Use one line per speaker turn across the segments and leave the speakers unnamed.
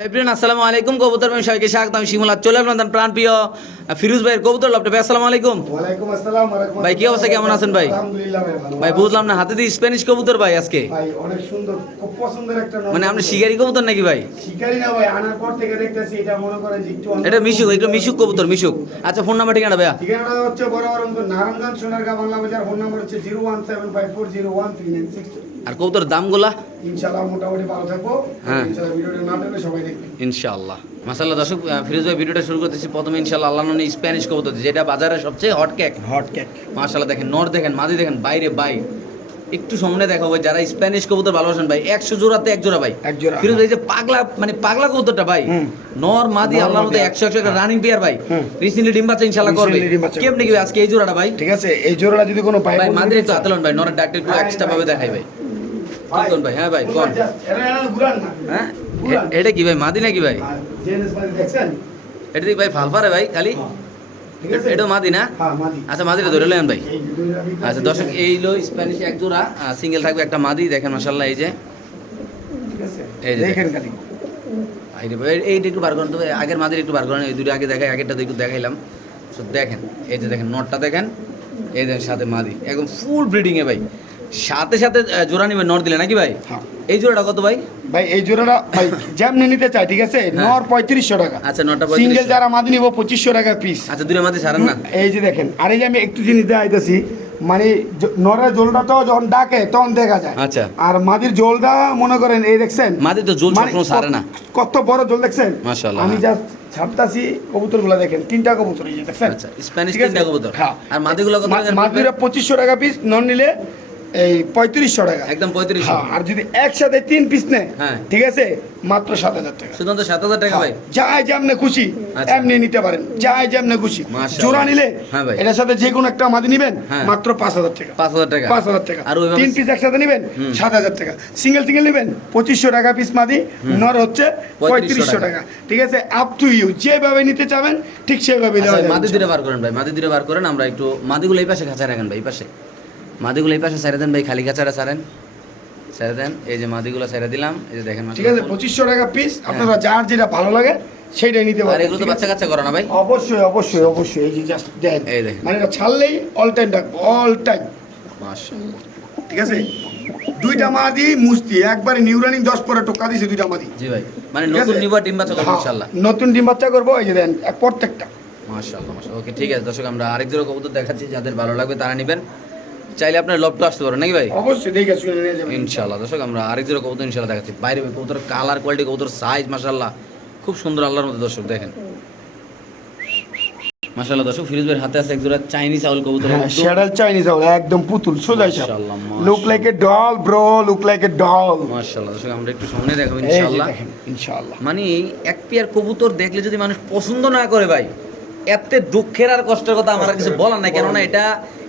আসসালামু আলাইকুম কবুতর আমি সবাইকে স্বাগত। আমি শিমুল চলে আপনার প্রাণ প্রিয় ফিরোজ ভাইয়ের কবুতর লপটে। ভাই আসসালামু আলাইকুম।
ওয়ালাইকুম আসসালাম
ভাই, কি অবস্থা, কেমন আছেন ভাই?
ভাই
বুঝলাম না হাতে দিয়ে স্প্যানিশ কবুতর ভাই আজকে।
ভাই অনেক সুন্দর খুব পছন্দের একটা
মানে আপনি। শিকারি কবুতর নাকি ভাই?
শিকারি না ভাই আনার পর থেকে দেখতেছি এটা মনে যে একটু
এটা মিশুক। এটা মিশুক কবুতর মিশুক। আচ্ছা ফোন নাম্বার ঠিকানা ভাইয়া।
ঠিকানাটা হচ্ছে বরাবর নারায়ণগঞ্জ সোনারগাঁ বাংলা বাজার ফোন নাম্বার হচ্ছে zero one seven five four zero one three nine six
আর কবুতর দামগুলা?
ইনশাল্লাহ
হ্যাঁ।
ইনশাল্লাহ
ইনশাআল্লাহ। মাসাল্লাহ দর্শক ফিরোজ ভাই ভিডিওটা শুরু করতেছি। প্রথমে ইনশাআল্লাহ আল্লাহ ননি স্প্যানিশ কবুতর যেটা বাজারে সবচেয়ে হট কেক
হট কেক
মাসাল্লাহ দেখেন নর দেখেন মাঝে দেখেন বাইরে বাই। একটু সামনে দেখো ভাই যারা স্প্যানিশ কবুতর ভালোবাসেন ভাই একশো জোড়াতে এক জোড়া ভাই। ফিরোজ ভাই যে পাগলা মানে পাগলা কবুতরটা ভাই নর মাদি আল্লাহর মধ্যে একশো একশো একটা রানিং পেয়ার ভাই। রিসেন্টলি ডিম বাচ্চা ইনশাল্লাহ করবে। কেমনি কি আজকে এই জোড়াটা ভাই।
ঠিক আছে এই জোড়া যদি কোনো ভাই
ভাই
বন্ধু
মাদির
নিতে
একটু হাতে লন ভাই নরের ডাক্তার একটু এক্সট্রা ভাবে দেখাই ভাই। কোন ভাই? হ্যাঁ ভাই, কোন? হ্যাঁ? এটা কি ভাই মাদি নাকি ভাই? এটা দিক ভাই ফালফারে ভাই খালি?
ঠিক আছে
এটা মাদি না?
হ্যাঁ
আচ্ছা মাদিটা ধরে লেন ভাই। আচ্ছা দর্শক এই লো স্প্যানিশ এক জোড়া সিঙ্গেল থাকবে একটা মাদি দেখেন মাসাল্লাহ এই যে। এই যে
দেখেন খালি।
ভাই, এইটা একটু বার করেন আগের মাদির একটু বার করেন এই দুটো আগে দেখাই আগেরটা একটু দেখাইলাম। তো দেখেন এই যে দেখেন নটটা দেখেন এই দেখেন সাথে মাদি একদম ফুল ব্রিডিং এ ভাই। সাথে সাথে জোড়া নিবে নট দিলে নাকি ভাই?
হ্যাঁ।
এই জোড়াটা কত ভাই?
ভাই এই জোড়াটা ভাই যেমনি নিতে চাই ঠিক আছে?
হ্যাঁ।
নর পঁয়ত্রিশশো টাকা।
আচ্ছা নটা
সিঙ্গেল যারা মাদি নিবো পঁচিশশো টাকা পিস
আচ্ছা দুটো মাদি ছাড়েন না।
এই যে দেখেন আর এই যে আমি একটু জিনিস দেখাইতেছি মানে জ- নরের জোলটা তো যখন ডাকে তখন দেখা যায়।
আচ্ছা।
আর মাদির জোলটা মনে করেন এই দেখছেন?
মাদি তো জোল
মানে
সবসময় ছাড়ে না।
কত বড় জোল দেখছেন?
মাশাআল্লাহ,
আমি। জাস্ট ছাড়তাছি কবুতরগুলো দেখেন তিনটা কবুতর এই যে দেখছেন।
আচ্ছা স্প্যানিশ তিনটা কবুতর।
হ্যাঁ।
আর মাদিগুলো কত
মাদিরা পঁচিশশো টাকা পিস নন নিলে এই পঁয়ত্রিশশো টাকা।
একদম পঁয়ত্রিশ
হ্যাঁ, আর যদি একসাথে তিন পিস নেয়
হ্যাঁ।
ঠিক আছে? মাত্র সাত হাজার টাকা।
শুধুমাত্র সাত হাজার টাকা ভাই?
যাই যেমনে খুশি
আচ্ছা।
এমনি নিতে পারেন। যাই যেমনে খুশি। জোড়া নিলে
হ্যাঁ ভাই।
এটার সাথে যে কোনো একটা মাদি নিবেন
হ্যাঁ।
মাত্র পাঁচ হাজার টাকা।
পাঁচ হাজার টাকা।
পাঁচ হাজার টাকা।
আর
তিন পিস একসাথে নিবেন সাত হাজার টাকা। সিঙ্গেল সিঙ্গেল নিবেন পঁচিশশো টাকা পিস মাদি নর হচ্ছে পঁয়ত্রিশশো
টাকা।
ঠিক আছে? আপ টু ইউ যেভাবে নিতে চাবেন ঠিক সেভাবে
আচ্ছা, মাদি দিলে বার করেন ভাই মাদি দিলে বার করেন আমরা একটু মাদিগুলো এই পাশে খাঁচা রাখেন ভাই এই পাশে। মাদিগুলো এই পাশে ছেড়ে দেন ভাই খালি খাঁচাটা ছাড়েন। ছেড়ে দেন এই যে মাদিগুলো ছেড়ে দিলাম এই যে দেখেন
ঠিক আছে পঁচিশশো টাকা পিস আপনারা যার যেটা ভালো লাগে সেইটাই নিতে পারেন
এগুলো তো বাচ্চা কাচ্চা করে না ভাই?
অবশ্যই অবশ্যই অবশ্যই এই যে জাস্ট দেন।
এই দেখেন।
মানে এটা ছাড়লেই অল টাইম ডাকবো অল টাইম ঠিক আছে? দুইটা মাদি মুস্তি একবারে নিউ রানিং দশ পরে টোকা দিছে দুইটা মাদি।
জি ভাই মানে নতুন? নিবা ডিম বাচ্চা করব
হ্যাঁ,
ইনশাআল্লাহ।
নতুন ডিম বাচ্চা করব এই যে দেন প্রত্যেকটা।
মাশাআল্লাহ মাশাআল্লাহ। ওকে ঠিক আছে দর্শক আমরা আরেক জোড়া কবুতর দেখাচ্ছি যাদের ভালো লাগবে তারা নেবেন। চাইলে আপনার লবটা আসতে পারেন নাকি ভাই?
অবশ্যই দেখে শুনে নিয়ে যাবেন।
ইনশাআল্লাহ দর্শক আমরা আরেক জোড়া কবুতর ইনশাআল্লাহ দেখাচ্ছি। বাইরে কবুতর কালার কোয়ালিটি কবুতর সাইজ মাশাআল্লাহ। খুব সুন্দর আল্লাহর মধ্যে দর্শক দেখেন। মাশাআল্লাহ দর্শক ফিরোজ ভাইয়ের হাতে আছে এক জোড়া চাইনিজ আউল কবুতর একদম-
চাইনিজ হবে একদম পুতুল সোজাই সাপ।
মাশাআল্লাহ,
look like a doll bro look like a doll
মাশাআল্লাহ দর্শক আমরা একটু সামনে দেখাবো ইনশাআল্লাহ।
ইনশাআল্লাহ।
মানে এক পেয়ার কবুতর দেখলে যদি মানুষ পছন্দ না করে ভাই এতে দুঃখের আর কষ্টের কথা আমার কিছু বলার নাই কেননা এটা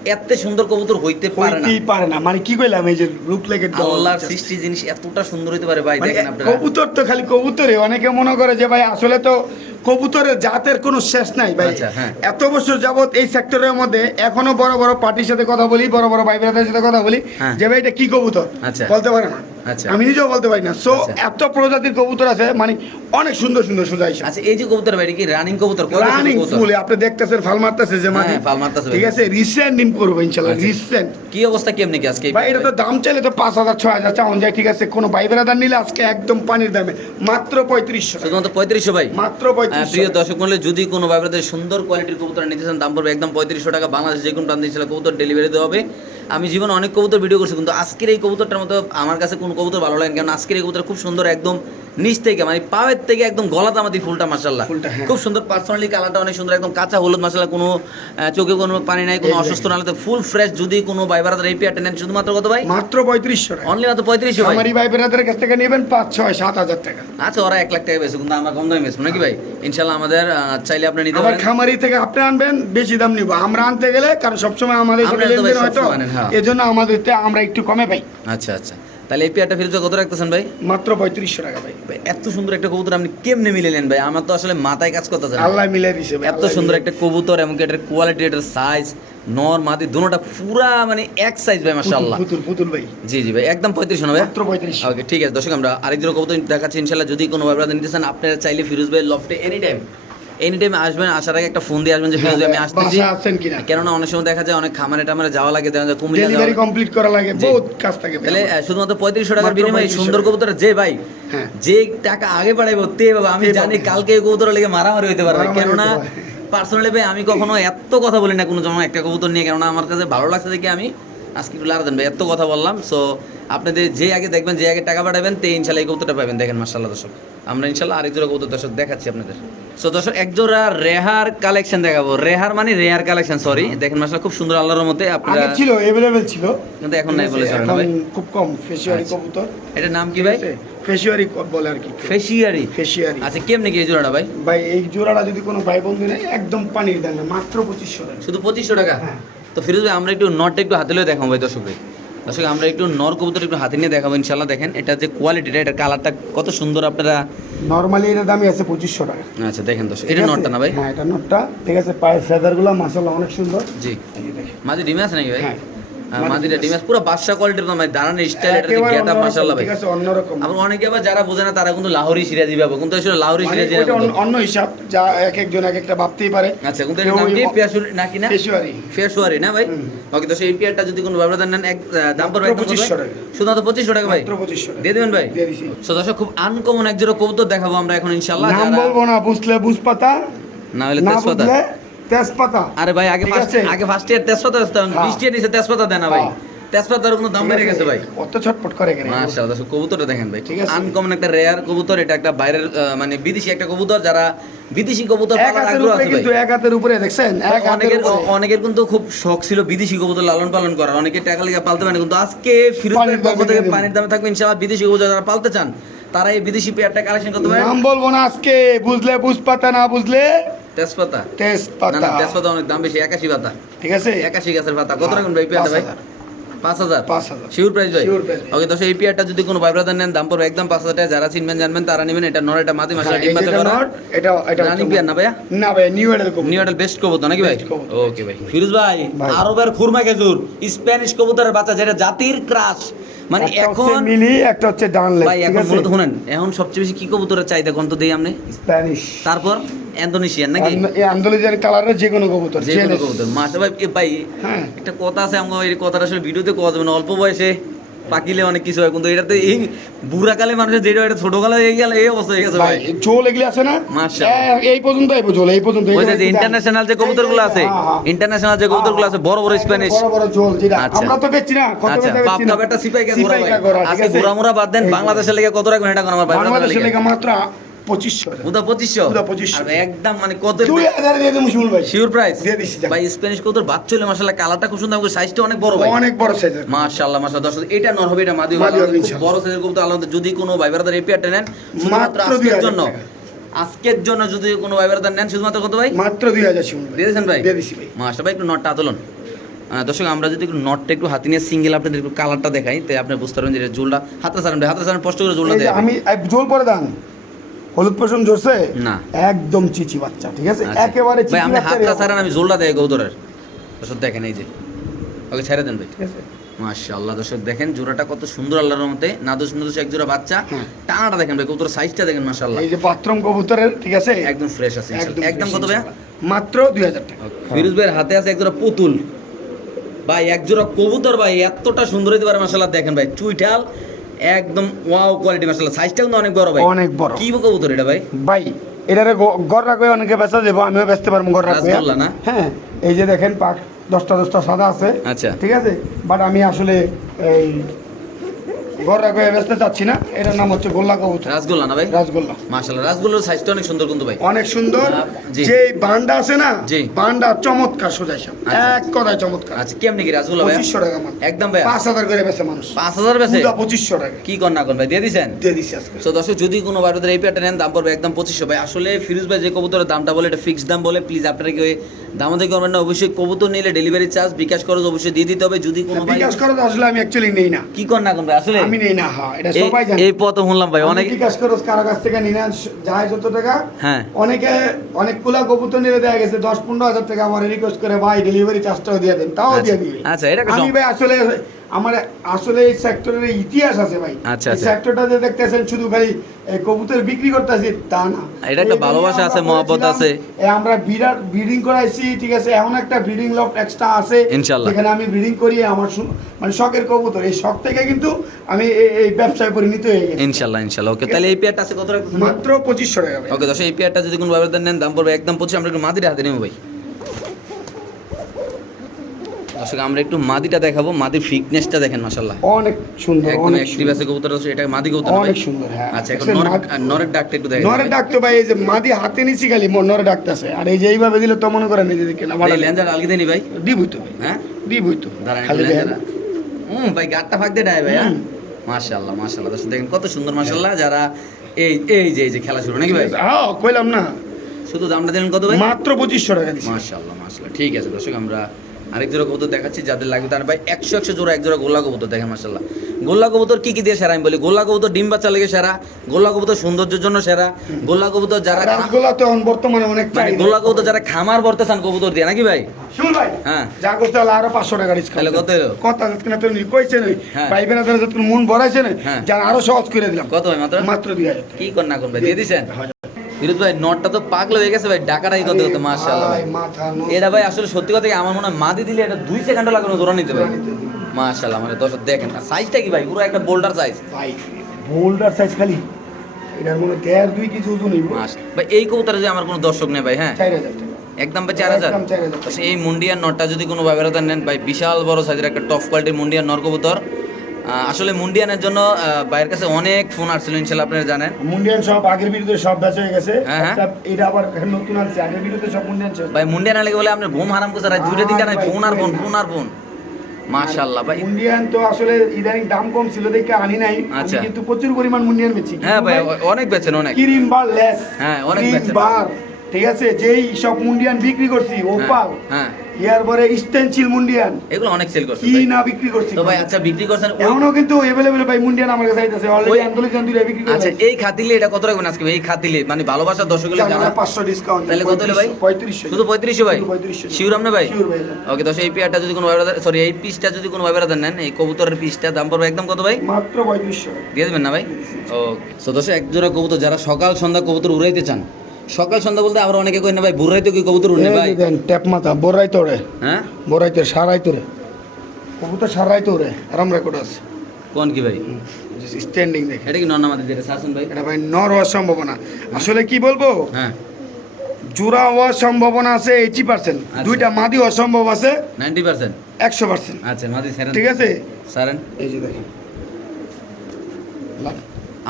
এত সুন্দর কবুতর হইতে পারে না
পারে না মানে কি কইলাম এই যে লুক লাইক
আল্লাহর সৃষ্টি জিনিস এতটা সুন্দর হইতে পারে ভাই
মানে
দেখেন আপনারা
কবুতর তো খালি কবুতরে অনেকে মনে করে যে ভাই আসলে তো কবুতরের জাতের কোনো শেষ নাই ভাই
আচ্ছা, হ্যাঁ।
এত বছর যাবত এই সেক্টরের মধ্যে এখনও বড় বড় পার্টির সাথে কথা বলি বড় বড় ভাই সাথে কথা বলি
হ্যাঁ।
যে ভাই এটা কি কবুতর
আচ্ছা।
বলতে পারে না। আমি নিজেও বলতে পারি না। সো
আচ্ছা।
এত প্রজাতির কবুতর আছে মানে অনেক সুন্দর সুন্দর সোজা
আচ্ছা এই যে কবুতর ভাই কি রানিং কবুতর?
রানিং? ফুল আপনি দেখতেছেন ফাল মারতেছে যে মানে
হ্যাঁ, ফাল মারতাছে ভাই।
ঠিক আছে রিসেন্ট দিন করব ইনশাল্লাহ
আচ্ছা।
রিসেন্ট
কি অবস্থা কেমনি কি আজকে?
ভাই এটা তো দাম চাইলে তো পাঁচ হাজার ছয় হাজার চাউন যায় ঠিক আছে। কোনো ভাই বেড়াদার নিলে আজকে একদম পানির দামে মাত্র পঁয়ত্রিশশো টাকা।
শুধুমাত্র পঁয়ত্রিশশো ভাই?
মাত্র
আহ,
পঁয়ত্রিশশো
প্রিয় দর্শক মহলে যদি কোনো ভাইব্রাদের সুন্দর কোয়ালিটির কবুতর নিতে চান দাম পড়বে একদম পঁয়ত্রিশশো টাকা। বাংলাদেশ যে কোনো প্রান্তে ছিল কবুতর ডেলিভারি দেওয়া হবে। আমি জীবনে অনেক কবুতর ভিডিও করছি, কিন্তু আজকের এই কবুতরটার মতো আমার কাছে কোন কবুতর ভালো লাগে কারণ আজকের এই কবুতর খুব সুন্দর, একদম নিচ থেকে মানে পায়ের থেকে একদম গলা দামাতি ফুলটা মাসাল্লাহ
হ্যাঁ।
খুব সুন্দর পার্সোনালি কালারটা অনেক সুন্দর একদম কাঁচা হলুদ মাসাল্লাহ কোনো চোখে কোনো পানি নাই কোনো অসুস্থ না হলে ফুল ফ্রেশ যদি কোনো ভাইবারাদের এই পেয়ারটা নেন শুধুমাত্র কত ভাই?
মাত্র পঁয়ত্রিশশো
অনলি মাত্র পঁয়ত্রিশশো ভাই।
ভাই বেড়াদের কাছ থেকে নেবেন পাঁচ ছয় সাত হাজার টাকা।
আচ্ছা ওরা এক লাখ টাকা বেশি কিন্তু আমরা কম দামে বেচবো নাকি ভাই? ইনশাল্লাহ আমাদের চাইলে আপনি নিতে পারেন।
খামারি থেকে আপনি আনবেন বেশি দাম নিব। আমরা আনতে গেলে কারণ সবসময় আমাদের
ভাই হ্যাঁ।
এজন্য আমাদের আমরা একটু কমে পাই।
আচ্ছা আচ্ছা। তাহলে এই পেয়ারটা ফিরোজ কত রাখতেছেন ভাই?
মাত্র পঁয়ত্রিশশো টাকা ভাই।
ভাই, এত সুন্দর একটা কবুতর আপনি কেমনে মিলেলেন ভাই? আমার তো আসলে মাথায় কাজ করতেছে
আল্লাহ মিলে দিছে
এত সুন্দর একটা কবুতর এমনকি এটার কোয়ালিটি এটার সাইজ নর মাদি দুটোটা পুরা মানে এক সাইজ ভাই মাশাআল্লাহ।
পুতুল পুতুল ভাই।
জি জি ভাই একদম পঁয়ত্রিশ না
মাত্র পঁয়ত্রিশশো।
ওকে ঠিক আছে। দর্শক আমরা আরেকজন কবুতর দেখাচ্ছি ইনশাল্লাহ যদি কোনো ব্যাপারে নিতে চান আপনারা চাইলে ফিরোজ ভাই লফটে এনি টাইম এনি টাইম আসবেন আসার আগে একটা ফোন দিয়ে আসবেন যে ফিরোজ আমি আসতেছি।
আছেন কিনা?
কেননা অনেক সময় দেখা যায় অনেক খামারে টামারে যাওয়া লাগে দেখা যায় কুমিল্লা
ডেলিভারি কমপ্লিট করা লাগে বহুত কাজ থাকে
তাহলে শুধুমাত্র পঁয়ত্রিশশো টাকার বিনিময়ে সুন্দর কবুতর যে ভাই
হ্যাঁ।
যে টাকা আগে বাড়াইবো তে বাবা আমি জানি কালকে কবুতর লেগে মারামারি হইতে পারবে কেননা পার্সোনালি ভাই আমি কখনো এত কথা বলি না কোনো সময় একটা কবুতর নিয়ে কেননা আমার কাছে ভালো লাগছে দেখে আমি আজকে একটু লারা দেন ভাই এত কথা বললাম সো আপনাদের যে আগে দেখবেন যে আগে টাকা পাঠাবেন তে ইনশাল্লাহ এই কবুতরটা পাবেন। দেখেন মার্শাল্লাহ দর্শক আমরা ইনশাল্লাহ আরেক জোড়া কবুতর দর্শক দেখাচ্ছি আপনাদের। সো দর্শক এক জোড়া রেহার কালেকশন দেখাবো। রেহার মানে রেয়ার কালেকশন সরি দেখেন মার্শাল্লাহ খুব সুন্দর আল্লাহর মতে আপনারা
ছিল এভেলেবেল ছিল।
কিন্তু এখন নাই বলে চলে ভাই।
খুব কম ফেসিয়ারি
আচ্ছা।
কবুতর।
এটার নাম কি ভাই?
ফেসিয়ারি বলে আর কি।
ফেসিয়ারি।
ফেসিয়ারি।
আচ্ছা কেমনে কি এই জোড়াটা ভাই?
ভাই এই জোড়াটা যদি কোনো ভাই বন্ধু নেই একদম পানির দাম মাত্র পঁচিশশো টাকা।
শুধু পঁচিশশো টাকা?
হ্যাঁ।
তো ফিরোজ ভাই আমরা একটু নটটা একটু হাতে লয়ে দেখাবো ভাই দর্শক ভাই। দর্শক আমরা একটু নর কবুতর একটু হাতে নিয়ে দেখাবো ইনশাল্লাহ দেখেন। এটা যে কোয়ালিটিটা এটা কালারটা কত সুন্দর আপনারা
নরমালি এটার দামই আছে পঁচিশশো টাকা।
আচ্ছা দেখেন দর্শক এটা নটটা না ভাই?
হ্যাঁ এটা নটটা। ঠিক আছে পায়ের ফেদারগুলো মাসাল্লাহ অনেক সুন্দর।
জি। মাঝে ডিমে আছে নাকি ভাই?
হ্যাঁ। মাঝে
মাঝিটা ডিমে আছে পুরো বাদশা কোয়ালিটির না ভাই দাঁড়ানোর স্টাইল এটা
একেবারে
গেট আপ
অন্যরকম,
মাশাআল্লাহ ভাই।
ঠিক আছে অন্যরকম।
আবার অনেকে আবার যারা বোঝে না তারা কিন্তু লাহোরি সিরাজি পাবো কিন্তু আসলে লাহোরি
মানে
সিরাজি
ওইটা অন্য- অন্য হিসাব যা এক একজন এক একটা ভাবতেই পারে।
আচ্ছা কিন্তু
কেউ
নাম কি?
ওই-
নাকি না ভাই? ওকে তো সেই পেয়ারটা যদি কোনো ব্যবধান নেন এক দাম পড়বে
মাত্র
একদম কত ভাই?
2500 টাকা।
শুধুমাত্র পঁচিশশো টাকা ভাই?
টাকা।
দিয়ে দেবেন ভাই?
দিয়ে দিছি।
সো দর্শক খুব আনকমন এক জোড়া কবুতর দেখাবো আমরা এখন ইনশাল্লাহ
নাম
যারা-
বলব না বুঝলে বুঝপাতা।
না হলে তেজপাতা।
তেজপাতা।
আরে ভাই আগে ফার্স্ট আগে ফার্স্ট ইয়ার তেজপাতা আসতাম
হ্যাঁ।
নিচে তেজপাতা দেন ভাই।
হ্যাঁ।
তেজপাতার কোনো দাম বেড়ে গেছে ভাই।
কত ছটপট করে এখানে
মাশাআল্লাহ কবুতরটা দেখেন ভাই।
ঠিক আছে।
আনকমন একটা রেয়ার কবুতর এটা একটা বাইরের মানে বিদেশি একটা কবুতর যারা বিদেশি কবুতর পালার আগ্রহ আছে
কিন্তু এক হাতের উপরে দেখছেন? এক
অনেকের অনেকের কিন্তু খুব শখ ছিল বিদেশি কবুতর লালন পালন করার। অনেকে টাকা লেগে পালতে পারে কিন্তু আজকে ফিরোজ
পানির
ভাইয়ের পক্ষ
দামে
থেকে পানির দামে থাকবে ইনশাআল্লাহ বিদেশি কবুতর যারা পালতে চান তারা এই বিদেশি পেয়ারটা কালেকশন করতে পারেন।
নাম বলব না আজকে বুঝলে বুঝপাতা না বুঝলে
তেজপাতা?
তেজপাতা।
না তেজপাতা অনেক দাম বেশি একাশি পাতা।
ঠিক আছে?
একাশি গাছের পাতা। কত রাখুন ভাই পেয়ারটা ভাই?
পাঁচ হাজার।
শিওর প্রাইস ভাই। ওকে সেই পেয়ারটা যদি কোনো ভাই ব্রাদার নেন দাম পড়বে একদম পাঁচ হাজার টাকা। যারা চিনবেন জানবেন তারা নেবেন। এটা নর এটা মাঝে মাসে
হ্যাঁ,
ডিম
এই
বাচ্চা করা।
নট, এটা এটা
রানিং পেয়ার না ভাইয়া?
না ভাই নিউ এডেল কবুতর।
নিউ এডাল বেস্ট কবুতর নাকি ভাই? ওকে ভাই। ফিরোজ ভাই
ভাই।
আরবের খুরমা খেজুর স্প্যানিশ কবুতরের বাচ্চা যেটা জাতির ক্রাশ মানে এখন
মিলি একটা হচ্ছে ডানলে
ভাই
ঠিক
এখন মূলত শুনেন এখন সবচেয়ে বেশি কি কবুতরের চাহিদা কোন তো দেই আপনি?
স্প্যানিশ।
তারপর ইন্দোনেশিয়ান নাকি?
এই আন্দোলনের কালারের যে কোনো কবুতর
যে কোনো কবুতর। মাছ ভাই ভাই
হ্যাঁ।
একটা কথা আছে আমার এই কথাটা আসলে ভিডিওতে কথা যাবে না অল্প বয়সে। পাকিলে অনেক কিছু হয় কিন্তু এটাতে এই বুড়া কালে মানুষের যেটা এটা ছোট কালে হয়ে গেল এই অবস্থা হয়ে গেছে
ভাই ঝোল এগুলি আছে না
মাশাআল্লাহ।
এই পর্যন্ত এই ঝোল এই পর্যন্ত
ওই যে? ইন্টারন্যাশনাল যে কবুতরগুলো আছে
হ্যাঁ, হ্যাঁ।
ইন্টারন্যাশনাল যে কবুতরগুলো আছে বড় বড় স্প্যানিশ
বড় বড় ঝোল যেটা
আচ্ছা।
আমরা তো বেচছি না কত
আচ্ছা
না
বাপ কাপ একটা সিপাই কে
ঠিক
আজকে
আছে?
ঘোরা মোরা বাদ দেন বাংলাদেশের লেগে কত রাখবেন এটা কোন আমার ভাই
বাংলাদেশের লেগে মাত্র পঁচিশশো
উদা পঁচিশশো?
উদা 2500
একদম মানে কত
দুই হাজার দিয়ে দেবো শিমুল ভাই।
শিওর প্রাইস
দিয়ে দিচ্ছি
ভাই স্প্যানিশ কবুতর বাচ্চা হলে মাশাআল্লাহ কালারটা খুব সুন্দর সাইজটা অনেক বড় ভাই।
অনেক বড় সাইজের
মাশাআল্লাহ মাশাআল্লাহ দর্শক এটা নর হবে এটা মাদি
মাদি
হবে
হবে
খুব
ইনশাআল্লাহ।
বড় সাইজের কবুতর আলাদা যদি কোনো ভাই ব্রাদার এই নেন শুধুমাত্র আজকের জন্য। আজকের জন্য যদি কোনো ভাই ব্রাদার নেন শুধুমাত্র কত ভাই?
মাত্র দুই হাজার শিমুল ভাই।
দিয়ে দিয়েছেন ভাই?
দিয়ে দিছি ভাই।
মাশাআল্লাহ ভাই একটু নটটা আতলন দর্শক আমরা যদি একটু নটটা একটু হাতে নিয়ে সিঙ্গেল আপনাদের একটু কালারটা দেখাই তাই আপনি বুঝতে পারবেন যে জোলটা হাতে সারেন হাতে সারেন কষ্ট করে জোলটা দেয়
আমি পরে দান হলুদ পশম জোরছে
না।
একদম চিচি বাচ্চা ঠিক আছে?
আচ্ছা।
একেবারে চিচি
আপনি হাতটা সারেন আমি জোলটা দেয় গৌতরের। দর্শক দেখেন এই যে। ওকে ছেড়ে দেন ভাই।
ঠিক আছে।
মাশাআল্লাহ দর্শক দেখেন জোড়াটা কত সুন্দর আল্লাহর নাদুস নাদুস এক জোড়া বাচ্চা।
হ্যাঁ।
টানাটা দেখেন ভাই কবুতর সাইজটা দেখেন মাশাআল্লাহ।
এই যে বাথরুম কবুতরের ঠিক আছে?
একদম ফ্রেশ আছে একদম কত ভাই?
মাত্র দুই হাজার টাকা।
ফিরোজ ভাইয়ের হাতে আছে এক জোড়া পুতুল। ভাই এক জোড়া কবুতর ভাই এতটা সুন্দর হইতে পারে মাশাআল্লাহ। দেখেন ভাই চুইঠাল। একদম ওয়াও কোয়ালিটি মাশাআল্লাহ সাইজটা কিন্তু অনেক বড় ভাই।
অনেক বড়।
কি কবুতর এটা ভাই?
ভাই এটারে গড় রাখবে অনেকে বেচা দেবো আমিও বেচতে পারব গড় রাখবে
না?
হ্যাঁ এই যে দেখেন পাক দশটা দশটা সাদা আছে।
আচ্ছা।
ঠিক আছে? বাট আমি আসলে এই গড় রাখবে বেচতে চাচ্ছি না। এটার নাম হচ্ছে গোল্লা কবুতর।
রাসগোল্লা না ভাই?
রাসগোল্লা।
মাশাআল্লাহ রাসগোল্লার সাইজটা অনেক সুন্দর কিন্তু ভাই।
অনেক সুন্দর। যে বান্ডা আছে না বান্ডা চমৎকার সোজা
আচ্ছা।
এক কথায় চমৎকার।
আচ্ছা কেমনি কি রাসগোল্লা ভাই
পঁচিশশো টাকা মান
একদম ভাই
পাঁচ হাজার করে বেচে মানুষ।
পাঁচ হাজার বেছে
টাকা।
কি কর না কর ভাই দিয়ে দিছেন?
দিয়ে দিচ্ছি আজকে।
তো দর্শক যদি কোনো এই নেন দাম পড়বে একদম পঁচিশশো। ভাই আসলে ফিরোজ ভাই যে কবুতরের দামটা বলে এটা ফিক্সড দাম বলে প্লিজ আপনারা কেউ দামাদি করবেন না। অবশ্যই কবুতর নিলে ডেলিভারি চার্জ বিকাশ খরচ অবশ্যই দিয়ে দিতে হবে। যদি কোনো
বিকাশ করো আসলে আমি অ্যাকচুয়ালি নেই না।
কি কর না ভাই আসলে?
আমি নেই না হ্যাঁ এটা সবাই জানে।
এই প্রথম শুনলাম ভাই
অনেক বিকাশ খরচ কারও কাছ থেকে নিয়ে নেন যায় যত টাকা।
হ্যাঁ।
অনেকে অনেক কুলা কবুতর নিয়ে দেয়া গেছে দশ পনেরো হাজার টাকা আমার রিকোয়েস্ট করে ভাই ডেলিভারি চার্জটাও দিয়ে দেন তাও
আচ্ছা,
দিয়ে দিবে।
আচ্ছা, এটা
আমি ভাই আসলে আমার আসলে এই সেক্টরের ইতিহাস আছে ভাই
আচ্ছা,
এই
আচ্ছা।
সেক্টরটা যে দেখতেছেন শুধু খালি কবুতর বিক্রি করতেছি তা না
এটা একটা ভালোবাসা আছে, মহব্বত আছে।
আমরা বিরাট ব্রিডিং করাইছি ঠিক আছে এখন একটা ব্রিডিং লফট এক্সট্রা আছে
ইনশাল্লাহ।
যেখানে আমি ব্রিডিং করি আমার মানে শখের কবুতর এই শখ থেকে কিন্তু আমি এই- ব্যবসায় পরিণত হয়ে গেছি
ইনশাল্লাহ ইনশাল্লাহ ওকে তাহলে এই পেয়ারটা আছে কত রাখতেছেন
মাত্র পঁচিশশো টাকা ভাই।
ওকে দশ এই পেয়ারটা যদি কোনো ব্যবধান নেন দাম পড়বে একদম পঁচিশ আমরা একটু মাদিটা হাতে নেব ভাই দর্শক আমরা একটু মাদিটা দেখাবো। মাদির ফিটনেসটা দেখেন
অনেক সুন্দর
একদম অ্যাক্টিভ আছে কবুতর দর্শক এটা মাদি কবুতর?
অনেক সুন্দর হ্যাঁ।
আচ্ছা এখন নরের
মাদ-
আর নরের ডাকটা একটু দেখেন
নরে ডাকতো ভাই এই যে মাদি হাতে নিছি খালি নরে ডাকতেছে আর এই যে এইভাবে দিলে তো মনে করেন এই যে দেখেন আমার
লেঞ্জার আলগি দেনি ভাই?
হইতো। ভাই
হ্যাঁ
হইতো।
দাঁড়ান
খালি
লেঞ্জারটা। হুম ভাই গাটটা ফাঁক দিয়ে দেয় ভাই হ্যাঁ। মাশাআল্লাহ মাশাআল্লাহ। দর্শক দেখেন কত সুন্দর মাশাআল্লাহ। যারা এই এই যে এই যে খেলা শুরু নাকি ভাই?
হ্যাঁ কইলাম না।
শুধু দামটা দিলেন কত ভাই?
মাত্র পঁচিশশো টাকা
মাশাআল্লাহ মাশাআল্লাহ। ঠিক আছে দর্শক আমরা আরেক জোড়া কবুতর দেখাচ্ছি যাদের লাগবে তার ভাই একশো একশো জোড়া এক জোড়া গোল্লা কবুতর দেখেন মাশাআল্লাহ। গোল্লা কবুতর কি কি দিয়ে সেরা আমি বলি গোল্লা কবুতর ডিম বাচ্চা লেগে সেরা গোল্লা কবুতর সৌন্দর্যের জন্য সেরা গোল্লা কবুতর যারা
তো বর্তমানে অনেক
মানে গোল্লা কবুতর যারা খামার ভরতে চান কবুতর দিয়ে নাকি ভাই?
শুনুন ভাই
হ্যাঁ।
যা করতে হলে আরও পাঁচশো টাকা ডিসকাউন্ট
তাহলে কত এলো?
কথা কিনা তো কইছে
হ্যাঁ।
ভাই বেনা ধরে যতক্ষণ মন ভরাইছে না
হ্যাঁ।
আরও সহজ করে দিলাম।
কত ভাই মাত্র?
মাত্র।
কি কর না কোন ভাই দিয়ে দিছেন?
হাজার।
ভাই নটটা তো পাগল হয়ে গেছে ভাই ডাকাটাই কত কত মাশাআল্লাহ এটা ভাই আসলে সত্যি কথা আমার মনে হয় মাদি দিলে এটা দুই সেকেন্ডও লাগবে না ধরে নিতে ভাই। মাশাআল্লাহ মানে দর্শক দেখেন সাইজটা কি ভাই? পুরো একটা বোল্ডার সাইজ
ভাই বোল্ডার সাইজ খালি। এটার মনে দেড় দুই কিছু ওজন
ভাই এই কবুতরে যে আমার কোনো দর্শক নেই ভাই হ্যাঁ? একদম ভাই চার হাজার।
একদম 4000
তো এই মুন্ডিয়ার নটটা যদি কোনো ব্যবহার নেন ভাই বিশাল বড় সাইজের একটা টপ কোয়ালিটির মুন্ডিয়ার নর কবুতর। আসলে মুন্ডিয়ানের জন্য ভাইয়ের কাছে অনেক ফোন আসছিল ইনশাল্লাহ আপনারা জানেন।
মুন্ডিয়ান সব আগের ভিডিওতে সব ব্যাচ হয়ে গেছে।
হ্যাঁ, হ্যাঁ।
এটা আবার নতুন আছে আগের ভিডিওতে সব মুন্ডিয়ান শেষ।
ভাই মুন্ডিয়ান আলে বলে আপনার ঘুম হারাম করছে রাত দুটো তিনটা ফোন আর ফোন ফোন আর ফোন। মাশাআল্লাহ ভাই।
মুন্ডিয়ান তো আসলে ইদানিং দাম কম ছিল দেখে আনি নাই।
আচ্ছা।
কিন্তু প্রচুর পরিমাণ মুন্ডিয়ান বেচি।
হ্যাঁ ভাই অনেক বেচেন অনেক।
ক্রিম বার লেস
হ্যাঁ, অনেক বেচেন।
বার। ঠিক আছে? যেই সব মুন্ডিয়ান বিক্রি করছি ওপাল
হ্যাঁ।
ইয়ার পরে স্টেনচিল মুন্ডিয়ান।
এগুলো অনেক সেল করছে
কি
ভাই।
না বিক্রি করছি
তো ভাই আচ্ছা বিক্রি করছেন
এখনও কিন্তু এভেলেবেল ভাই মুন্ডিয়ান আমার কাছে আইতাছে। অলরেডি বিক্রি করে
আচ্ছা এই খাতিলে এটা কত রাখবেন আজকে এই খাতিলে মানে ভালোবাসার দর্শক হলে যারা
পাঁচশো ডিসকাউন্ট
তাহলে কত হলো ভাই?
পঁয়ত্রিশশো।
শুধু পঁয়ত্রিশশো ভাই?
শুধু 3500
শিউর আপনি ভাই?
Sure ভাই।
ওকে দশ এই পেয়ারটা যদি কোনো ভাই সরি এই পিসটা যদি কোনো ভাই বেড়াতে নেন এই কবুতরের পিসটা দাম পড়বে একদম কত ভাই?
মাত্র পঁয়ত্রিশশো।
দিয়ে দেবেন না ভাই? ওকে সো দশ এক জোড়া কবুতর যারা সকাল সন্ধ্যা কবুতর উড়াইতে চান সকাল সন্ধ্যা বলতে আবার অনেকে কই না ভাই বুড়াইতে কি কবুতর উড়নে ভাই?
দেন ট্যাপ মাথা বোরাই তোরে
হ্যাঁ?
বোরাইতে সারাই তোরে কবুতর সারাই তোরে আরাম রেকর্ড আছে।
কোন কি ভাই?
স্ট্যান্ডিং দেখে
এটা কি নন আমাদের যেটা শাসন ভাই?
এটা ভাই নর হওয়ার সম্ভাবনা। আসলে কি বলব?
হ্যাঁ।
জোড়া হওয়ার সম্ভাবনা আছে এইটি পার্সেন্ট
আচ্ছা।
দুইটা মাদি হওয়ার সম্ভব আছে
নাইনটি পার্সেন্ট
একশো পার্সেন্ট
আচ্ছা মাদি স্যারেন
ঠিক আছে?
স্যারেন
এই যে দেখেন।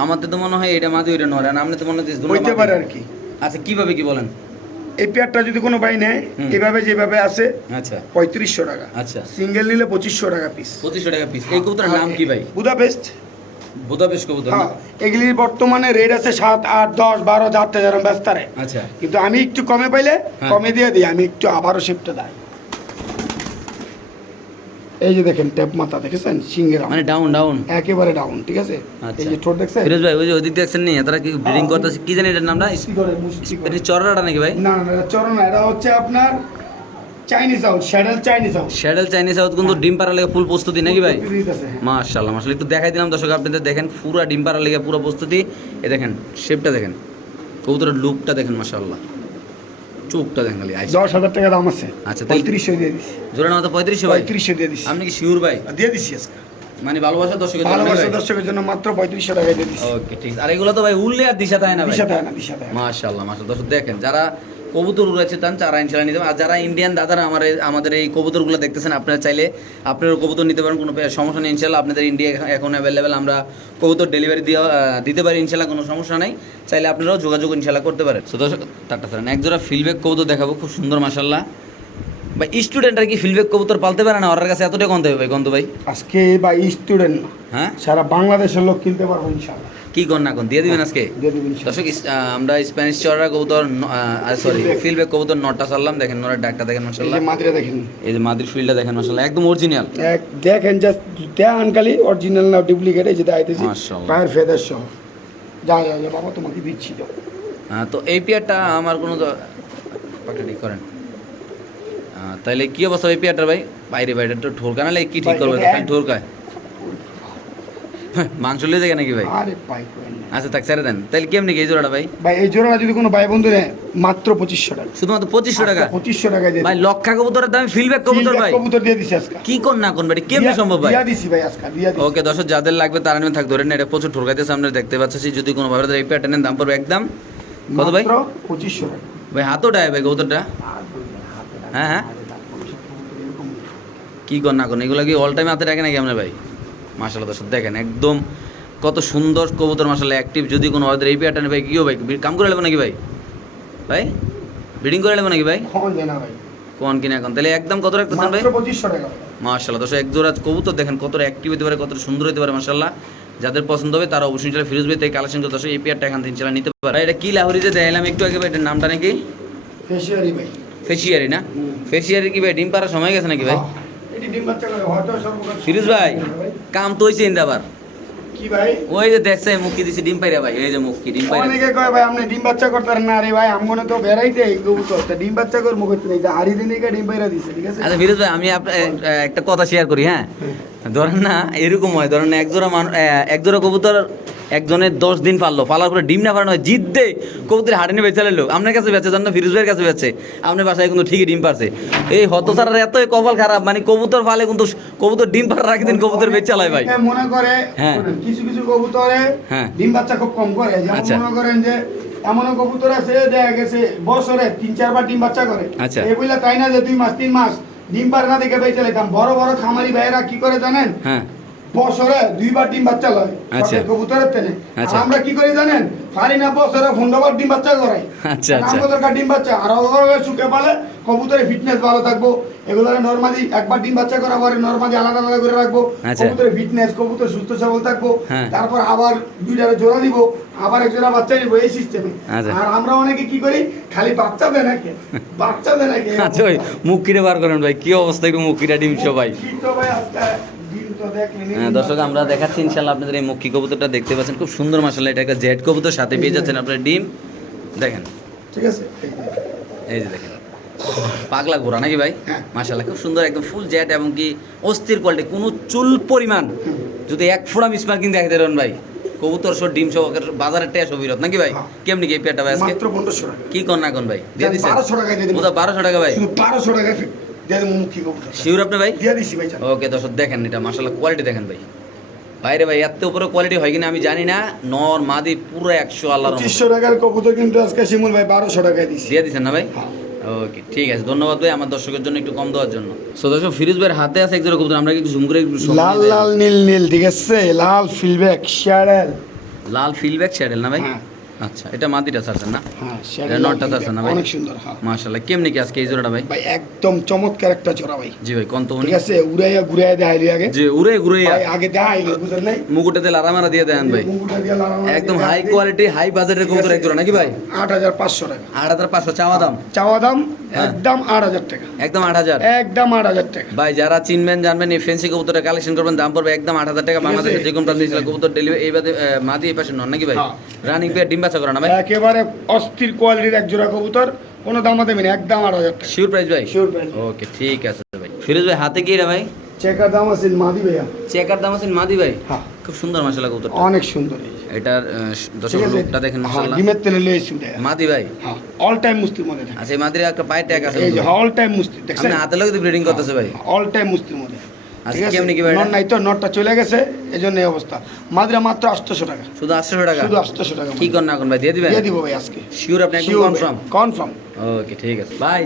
আমাদের তো মনে হয় এটা মাদি ওইটা আর আপনি তো মনে হচ্ছে
হইতে পারে আর কি।
আচ্ছা কীভাবে কি বলেন?
এই পেয়ারটা যদি কোনো ভাই নেয় এভাবে যেভাবে আছে
আচ্ছা।
পঁয়ত্রিশশো টাকা।
আচ্ছা।
সিঙ্গেল নিলে পঁচিশশো টাকা পিস
পঁচিশশো টাকা পিস এই কবুতরের নাম কি ভাই?
বুদাপেস্ট।
কবুতর?
হ্যাঁ। এগুলির বর্তমানে রেট আছে সাত আট দশ বারো যেরকম ব্যস্তারে
আচ্ছা।
কিন্তু আমি একটু কমে পাইলে
হ্যাঁ।
কমে দিয়ে দিই আমি একটু আবারও শিফট দেয়। এই যে দেখেন ট্যাপ মাথা দেখেছেন? সিঙ্গের
মানে ডাউন ডাউন
একেবারে ডাউন ঠিক আছে?
আচ্ছা।
এই যে ঠোঁট দেখছেন?
ফিরোজ ভাই ওই যে ওদিক দেখছেন নি? তারা কি ব্রিডিং করতেছে? কি জানি এটার নামটা। এটা চড়াটা নাকি ভাই?
না না চরণ না, এটা হচ্ছে আপনার চাইনিজ আউট শ্যাডেল চাইনিজ আউট
শ্যাডেল চাইনিজ সাউথ কিন্তু ডিম পাড়ার লেগে ফুল প্রস্তুতি নাকি ভাই?
দিতেছে
মাশাআল্লাহ মাশাআল্লাহ। একটু দেখাই দিলাম দর্শক আপনাদের দেখেন পুরো ডিম পাড়ার লেগে পুরো প্রস্তুতি। এ দেখেন শেপটা দেখেন। কবুতরের লুকটা দেখেন মাশাআল্লাহ। চোখটা দেখালি খালি
দশ হাজার টাকা দাম আছে।
আচ্ছা,
পঁয়ত্রিশশো দিয়ে দিছি।
জোড়ার মতো পঁয়ত্রিশশো
পঁয়ত্রিশশো দিয়ে দিছি।
আপনি কি শিওর ভাই?
দিয়ে দিছি আজকে।
মানে ভালোবাসা দর্শকের জন্য
ভালোবাসা দর্শকের জন্য মাত্র পঁয়ত্রিশশো টাকা দিয়ে দিছি।
ওকে ঠিক আর এগুলো তো ভাই উল্লে আর দিশা তাই না
দিশা দেয় না দিশা দেয়।
মাশাআল্লাহ মাশাআল্লাহ। দর্শক দেখেন যারা কবুতর উড়াচ্ছে চান তারা ইনশাল্লাহ নিতে পারেন আর যারা ইন্ডিয়ান দাদারা আমার আমাদের এই কবুতরগুলো দেখতেছেন আপনারা চাইলে আপনারা কবুতর নিতে পারেন কোনো সমস্যা নেই ইনশাল্লাহ আপনাদের ইন্ডিয়া এখন অ্যাভেলেবেল আমরা কবুতর ডেলিভারি দিয়ে দিতে পারি ইনশাল্লাহ কোনো সমস্যা নাই। চাইলে আপনারাও যোগাযোগ ইনশাল্লাহ করতে পারেন। তো দর্শক তারটা স্যার একজোড়া ফিলব্যাক কবুতর দেখাবো খুব সুন্দর মাশাল্লাহ ভাই স্টুডেন্টরা কি ফিলব্যাক কবুতর পালতে পারে না? ওর কাছে এতটাই কমতে হবে ভাই। কন্ত ভাই
আজকে বা স্টুডেন্ট
হ্যাঁ?
সারা বাংলাদেশের লোক কিনতে পারব ইনশাল্লাহ
কি কর না কোন দিয়ে দিবেন আজকে?
দিয়ে দিবেন
দর্শক আমরা স্প্যানিশ চড়া কবুতর সরি। ফিলব্যাক কবুতর নটটা চাললাম দেখেন নরের ডাকটা দেখেন
এই
মাসাল্লাহ
যে মাদিরা দেখেন।
এই যে মাদির ফিল্ডটা দেখেন মাসাল্লাহ একদম অরিজিনাল
দেখেন জাস্ট দেখান খালি অরিজিনাল না ডুপ্লিকেট এই যে
মাশাআল্লাহ।
পায়ের ফেদার সহ। যা যা যা বাবা তোমাকে দিচ্ছি তো
তো এই পেয়ারটা আমার কোনো পাকটা ঠিক করেন তাহলে কি অবস্থা এই পেয়ারটার ভাই? বাইরে বাইরে তো ঠোরকা না নালে কি ঠিক করবে? ঠোরকায় হ্যাঁ, মাংস লিয়ে যায় নাকি ভাই?
আরে
আচ্ছা তাক ছেড়ে দেন। তাহলে কেমনি এই জোড়াটা ভাই?
ভাই এই জোড়াটা যদি কোনো ভাই বন্ধু নেয় মাত্র পঁচিশশো টাকা।
শুধুমাত্র পঁচিশশো টাকা?
পঁচিশশো দিয়ে
ভাই লক্ষা কবুতরের দামে ফিলব্যাক কবুতর ভাই।
কবুতর দিয়ে দিছি আজকে।
কি কোন না কোন ভাই কেমনি সম্ভব ভাই?
দিয়া দিছি ভাই আজকে দিয়া দিছি।
ওকে দর্শক যাদের লাগবে তারা থাক ধরে এটা প্রচুর ঠোরকাইতে সামনে দেখতে পাচ্ছি। যদি কোনো ভাবে এই পেয়ারটা দাম পড়বে একদম। কত ভাই?
পঁচিশশো টাকা।
ভাই হাতও ভাই কবুতরটা? হ্যাঁ হ্যাঁ। কি কর না কোন এগুলো কি অল টাইম হাতে রাখে নাকি আমরা ভাই? মাসাল্লাহ দর্শক দেখেন একদম কত সুন্দর কবুতর মাসাল্লাহ অ্যাক্টিভ যদি কোনো ওদের এই পেয়ারটা ভাই কিও ভাই কাম করে নেব নাকি ভাই? ভাই ব্রিডিং করে নেব নাকি ভাই? কোন কিনা এখন? তাহলে একদম কত রাখতেছেন ভাই?
মাত্র পঁচিশশো টাকা। ভাই।
মাশাল্লাহ দর্শক এক জোড়া কবুতর দেখেন কতটা অ্যাক্টিভ হতে পারে কতটা সুন্দর হতে পারে মাশাল্লাহ যাদের পছন্দ হবে তারা অবশ্যই চলে ফিরোজ ভাই থেকে কালেকশন করতে এই পেয়ারটা এখান থেকে নিতে পারে। এটা কি লাহোরি যে দেখালাম একটু আগে ভাই এটার নামটা নাকি?
ফেসিয়ারি ভাই।
ফেসিয়ারি না? ফেসিয়ারি কি ভাই? ডিম পাড়ার সময় গেছে নাকি ভাই? ফিরোজ ভাই কাম তো হয়েছে ইন্দা আবার
কি ভাই?
ওই যে দেখছে মুক্তি দিছি ডিম পাইরা ভাই এই যে মুক্তি ডিম পাইরা।
অনেকে কয় ভাই আপনি ডিম বাচ্চা করতে না আরে ভাই আমগনে তো বেড়াইতে এই কবুতর। তা ডিম বাচ্চা করে মুখ হচ্ছে না হারি দিনে ডিম বাইরা দিছে ঠিক আছে?
আচ্ছা ফিরোজ ভাই আমি একটা কথা শেয়ার করি হ্যাঁ? ধরেন না এরকম হয় ধরেন একজোড়া মানুষ একজোড়া কবুতর একজনের দশ দিন পারল পালার পরে ডিম না পারানো হয় জিত দে কবুতর হাটে নিয়ে বেঁচে লাইলো। আপনার কাছে বেঁচে জান ফিরোজ ভাইয়ের কাছে বেঁচে। আপনার বাসায় কিন্তু ঠিকই ডিম পারছে এই হত সারার এতই কপাল খারাপ মানে কবুতর ফালে কিন্তু কবুতর ডিম পাড়া রাখি দিন কবুতর বেঁচে চালায় ভাই।
মনে করে
হ্যাঁ।
কিছু কিছু কবুতরে
হ্যাঁ।
ডিম বাচ্চা খুব কম করে। যেমন
আচ্ছা।
মনে করেন যে এমন কবুতর আছে দেখা গেছে বছরে তিন চারবার ডিম বাচ্চা করে।
আচ্ছা।
এই তাই না যে দুই মাস তিন মাস ডিম পারে না দেখে বেঁচে লেতাম বড় বড় খামারি ভাইয়েরা কি করে জানেন?
হ্যাঁ।
বছরে দুইবার ডিম বাচ্চা লয়।
আচ্ছা।
কবুতরের আর
আচ্ছা।
আমরা কি করি জানেন? পারি না বছরে পনেরোবার ডিম বাচ্চা করাই
আচ্ছা, আচ্ছা।
দরকার ডিম বাচ্চা। আর পালে কবুতরের ফিটনেস ভালো থাকব। এগুলো নর্মালি একবার ডিম বাচ্চা করা পরে নর্মালি আলাদা আলাদা করে রাখব।
আচ্ছা।
কবুতরের ফিটনেস কবুতর সুস্থ সবল থাকব।
হ্যাঁ।
তারপর আবার দুইটারে জোড়া দিব। আবার এক জোড়া বাচ্চা নিবো এই সিস্টেমে
আচ্ছা।
আর আমরা অনেকে কি করি? খালি বাচ্চা দেয় নাকি বাচ্চা দেয় নাকি
আচ্ছা ভাই মুখ কিনে বার করেন ভাই। কি অবস্থা একটু মুখ কিনা ডিম সবাই? ভাই
আজকে।
দর্শক আমরা দেখাচ্ছি ইনশাল্লাহ আপনাদের এই মক্কি কবুতরটা দেখতে পাচ্ছেন। খুব সুন্দর মাসাল্লাহ এটা একটা জেড কবুতর সাথে পেয়ে যাচ্ছেন আপনার ডিম। দেখেন।
ঠিক আছে। এই যে।
দেখেন। পাগলা ঘোরা নাকি ভাই?
হ্যাঁ।
মাসাল্লাহ খুব সুন্দর একদম ফুল জেট এবং কি অস্থির কোয়ালিটি কোনো চুল পরিমাণ। যদি এক ফোড়া মিসমার্কিং দেখে দেবেন ভাই। কবুতর সহ ডিম সহ বাজারের টেস অবিরত নাকি ভাই?
হ্যাঁ।
কেমনি কি পেয়ারটা ভাই আজকে? কি কর না কোন ভাই? দিয়ে দিচ্ছেন
বারোশো টাকা
ভাই।
বারোশো টাকা কবুতর
শিওর আপনি ভাই?
দিয়ে দিছি ভাই
ওকে দর্শক দেখেন এটা মাসাল্লাহ কোয়ালিটি দেখেন ভাই। বাইরে ভাই এত উপরে কোয়ালিটি হয় কিনা আমি জানি না। নর মাদি পুরো একশো আল্লাহ
পঁচিশশো টাকার কবুতর কিন্তু আজকে শিমুল ভাই বারোশো টাকায় দিছি।
দিয়ে দিচ্ছেন না ভাই?
হ্যাঁ।
ওকে ঠিক আছে ধন্যবাদ ভাই আমার দর্শকের জন্য একটু কম দেওয়ার জন্য। সো দর্শক ফিরোজ ভাইয়ের হাতে আছে একজোড়া কবুতর আমরা একটু জুম করে একটু
লাল লাল নীল নীল ঠিক আছে? লাল ফিলব্যাক শ্যাডেল
লাল ফিলব্যাক স্যাডেল না ভাই?
হ্যাঁ।
আচ্ছা এটা মাদিটা না?
হ্যাঁ
নটটা না ভাই?
অনেক সুন্দর হ্যাঁ।
মাশাল্লাহ কেমনি কি আজকে এই জোড়াটা ভাই?
ভাই একদম চমৎকার একটা চোরা ভাই।
জি ভাই কোন তো
ঠিক আছে উড়াইয়া ঘুরাইয়া দেখাইলি আগে।
যে উড়ে ঘুরে
ভাই আগে দেখাইলি বুঝলেন নাই?
লারামারা দিয়ে দেন ভাই।
দিয়ে লাগানো
একদম হাই কোয়ালিটি হাই বাজেটের কবুতর এক জোড়া নাকি ভাই?
আট হাজার পাঁচশো টাকা।
আট হাজার পাঁচশো চাওয়া দাম?
চাওয়া দাম
হ্যাঁ।
একদম আট হাজার টাকা।
একদম আট হাজার?
একদম আট হাজার টাকা।
ভাই যারা চিনবেন জানবেন এই ফেন্সি কবুতরটা কালেকশন করবেন দাম পড়বে একদম আট হাজার টাকা বাংলাদেশের যে ছিল কবুতর ডেলিভারি এই বাদে মাদি এই পাশে নন নাকি ভাই?
হ্যাঁ।
রানিং পেয়ার ডিম বাচ্চা করা ভাই।
একেবারে অস্থির কোয়ালিটির এক জোড়া কবুতর কোনো দামা দেবেন একদম আট হাজার
শিওর প্রাইস ভাই?
শিওর প্রাইস
ওকে ঠিক আছে ভাই। ফিরোজ ভাই হাতে কি রে ভাই?
চেকার দাম আছে মাদি ভাইয়া।
চেকার দাম আছেন মাদি ভাই?
হ্যাঁ।
খুব সুন্দর মাসালা কবুতরটা।
অনেক সুন্দর।
এটার দর্শক লোকটা দেখেন
হ্যাঁ
মাসাল্লাহ
ডিমের তেলে
মাদি ভাই?
হ্যাঁ অল টাইম মুস্তির মধ্যে। থাকে
আচ্ছা এই মাদির একটা পায়ে ট্যাগ আছে
এই যে অল টাইম মুস্তি দেখছেন?
হাতে লোক ব্রিডিং করতেছে ভাই।
অল টাইম মুস্তির মধ্যে। ঠিক আছে?
কেমনি কি ভাই?
নট নাই তো নটটা চলে গেছে এই জন্য এই অবস্থা। মাদ্রা মাত্র আটশোশো টাকা।
শুধু টাকা?
শুধু আটশোশো টাকা
কি কর এখন ভাই? দিয়ে দিবেন?
দিয়ে দিব ভাই আজকে।
শিওর আপনি কনফার্ম
কনফার্ম
ওকে ঠিক আছে। ভাই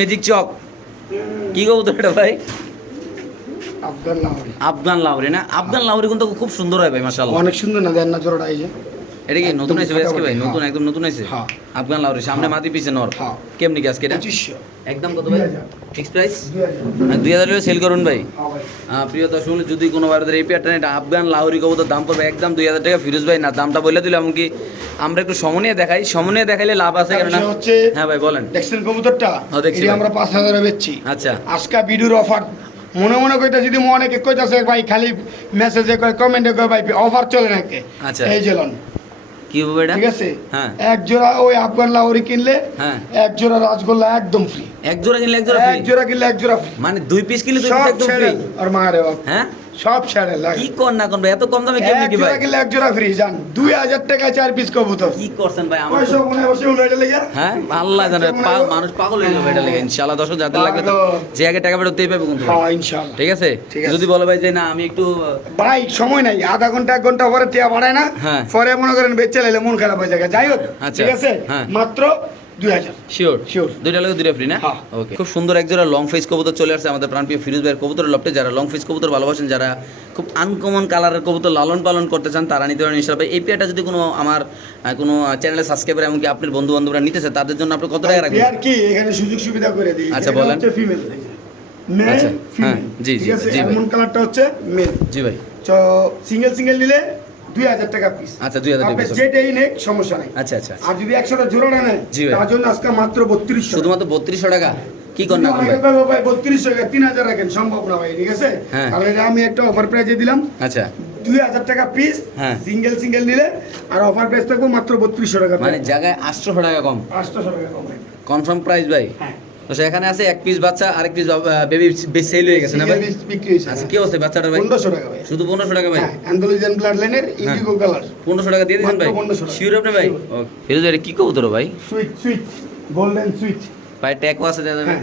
ম্যাজিক চক কি এটা ভাই?
আফগান
লাউরি না? আফগান লাউরি কিন্তু খুব সুন্দর হয় ভাই মাশাআল্লাহ।
অনেক সুন্দর না দেন না জোড়াটা এই যে।
এটা কি নতুন ভাই আজকে ভাই? নতুন। একদম নতুন আছে
হ্যাঁ।
আফগান লাউরি সামনে
হ্যাঁ।
মাটি পিছে নর।
হ্যাঁ।
কেমনি কি আজকে এটা?
পঁচিশশো।
একদম কত ভাই? ফিক্স প্রাইস
দুই হাজার।
দুই সেল করুন ভাই।
হ্যাঁ ভাই।
প্রিয় দর্শক যদি কোনো এই পেয়ারটা এটা আফগান লাহোরি কবুতর দাম পড়বে একদম দুই হাজার টাকা। ফিরোজ ভাই না দামটা বলে দিলে এমনকি আমরা একটু সমনিয়ে দেখাই। সমনিয়ে দেখাইলে লাভ আছে কেননা হ্যাঁ ভাই বলেন।
দেখছেন কবুতরটা
দেখছি
আমরা পাঁচ হাজারে বেচছি।
আচ্ছা।
আজকা ভিডিওর অফার মনে মনে কইতে যদি মনে অনেকে কইতাছে ভাই খালি মেসেজে কয় কমেন্টে কয় ভাই অফার চলে নাকি?
আচ্ছা।
এই যে লন।
কি হবে এটা
ঠিক আছে?
হ্যাঁ।
এক জোড়া ওই আফগান লাহোরি কিনলে
হ্যাঁ।
এক জোড়া রাজগোল্লা একদম ফ্রি
এক জোড়া কিনলে এক জোড়া
এক জোড়া কিনলে এক জোড়া ফ্রি
মানে দুই পিস কিনলে দুই পিস একদম ফ্রি
আর মারে বাপ।
হ্যাঁ?
সব ছেড়ে লাগে।
কি কর না কোন ভাই এত কম দামে কেমনি কি ভাই?
জোড়া কিনলে এক জোড়া ফ্রি জান। দুই হাজার টাকা চার পিস কবুতর।
কি করছেন ভাই আমার
পয়সা মনে বসে এটা লেগে।
হ্যাঁ আল্লাহ জানে মানুষ পাগল হয়ে যাবে এটা লেগে ইনশাআল্লাহ। দর্শক যাদের লাগবে তো যে আগে টাকা পাবে কিন্তু
হ্যাঁ ইনশাআল্লাহ।
ঠিক আছে। যদি বলে ভাই যে না আমি একটু
ভাই সময় নাই। আধা ঘণ্টা এক ঘণ্টা পরে টিয়া বাড়ায় না।
হ্যাঁ।
পরে মনে করেন বেচে লাইলে মন খারাপ হয়ে যায়। যাই হোক
আচ্ছা,
ঠিক আছে?
হ্যাঁ।
মাত্র দুই হাজার।
শিওর দুইটা লাগে দুইটা ফ্রি না?
হ্যাঁ।
ওকে খুব সুন্দর এক জোড়া লং ফেস কবুতর চলে আসছে আমাদের প্রাণপ্রিয় ফিরোজ ভাইয়ের কবুতরের লপটে। যারা লং ফেস কবুতর ভালোবাসেন যারা খুব আনকমন কালারের কবুতর লালন পালন করতে চান তারা নিতে পারেন ইনশাল্লাহ এই পেয়ারটা যদি কোনো আমার কোনো চ্যানেলে সাবস্ক্রাইবার এমনকি আপনার বন্ধু বান্ধবরা নিতে চায় তাদের জন্য আপনি কত টাকা রাখবেন?
বিয়ার কি? এখানে সুযোগ সুবিধা করে দিই।
আচ্ছা, বলেন।
ফিমেল
আচ্ছা, হ্যাঁ, জি, জি, জি
এমন কালারটা হচ্ছে মেল
জি ভাই।
তো সিঙ্গেল সিঙ্গেল নিলে দুই হাজার টাকা পিস
আচ্ছা, 2000 টাকা
যেটাই নেক সমস্যা নাই।
আচ্ছা আচ্ছা
আর যদি একশোটা জোড়া নেয় তার জন্য আজকে মাত্র বত্রিশশো
শুধুমাত্র বত্রিশশো টাকা? কি কর ভাই?
ভাই তিন হাজার রাখেন সম্ভব না ভাই ঠিক আছে?
হ্যাঁ।
কারণ আমি একটা অফার প্রাইজে দিলাম।
আচ্ছা।
দুই হাজার টাকা পিস
হ্যাঁ।
সিঙ্গেল সিঙ্গেল নিলে আর অফার প্রাইস থাকব মাত্র বত্রিশশো টাকা।
মানে জায়গায় আটশোশো টাকা কম।
পাঁচশো টাকা কম।
কনফার্ম প্রাইস ভাই?
হ্যাঁ।
তো সেখানে আছে এক পিস বাচ্চা আরেক পিস বেবি সেল হয়ে গেছে না ভাই?
বিক্রি হয়েছে
আচ্ছা কি অবস্থা বাচ্চাটার ভাই?
পনেরোশো টাকা ভাই।
শুধু পনেরোশো টাকা ভাই?
হ্যাঁ ব্লাড লাইনের ইন্ডিগো কালার
পনেরোশো টাকা দিয়ে দিয়েছেন ভাই?
1500।
শিওর আপনি ভাই. ওকে এটা কি কবুতর ভাই?
সুইট সুইট গোল্ডেন সুইট
ভাই ট্যাগ আছে দাদা
হ্যাঁ।